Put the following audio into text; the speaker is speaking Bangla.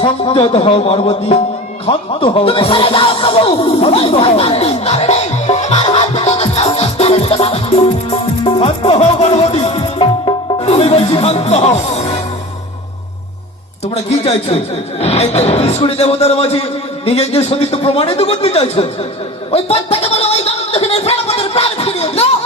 সংযত হও পার্বতী, ক্ষান্ত হও, শান্ত হও। শান্ত হও পার্বতী, আমি বলছি শান্ত হও। তোমরা কি চাইছো? একটা ত্রিশূলী দেবতার মাঝে নিজেকে সতীত্ব প্রমাণিত করতে চাইছো? ওই পথ থেকে বলো ওই দক্ষিণের প্রাণ ফিরিয়ে দাও।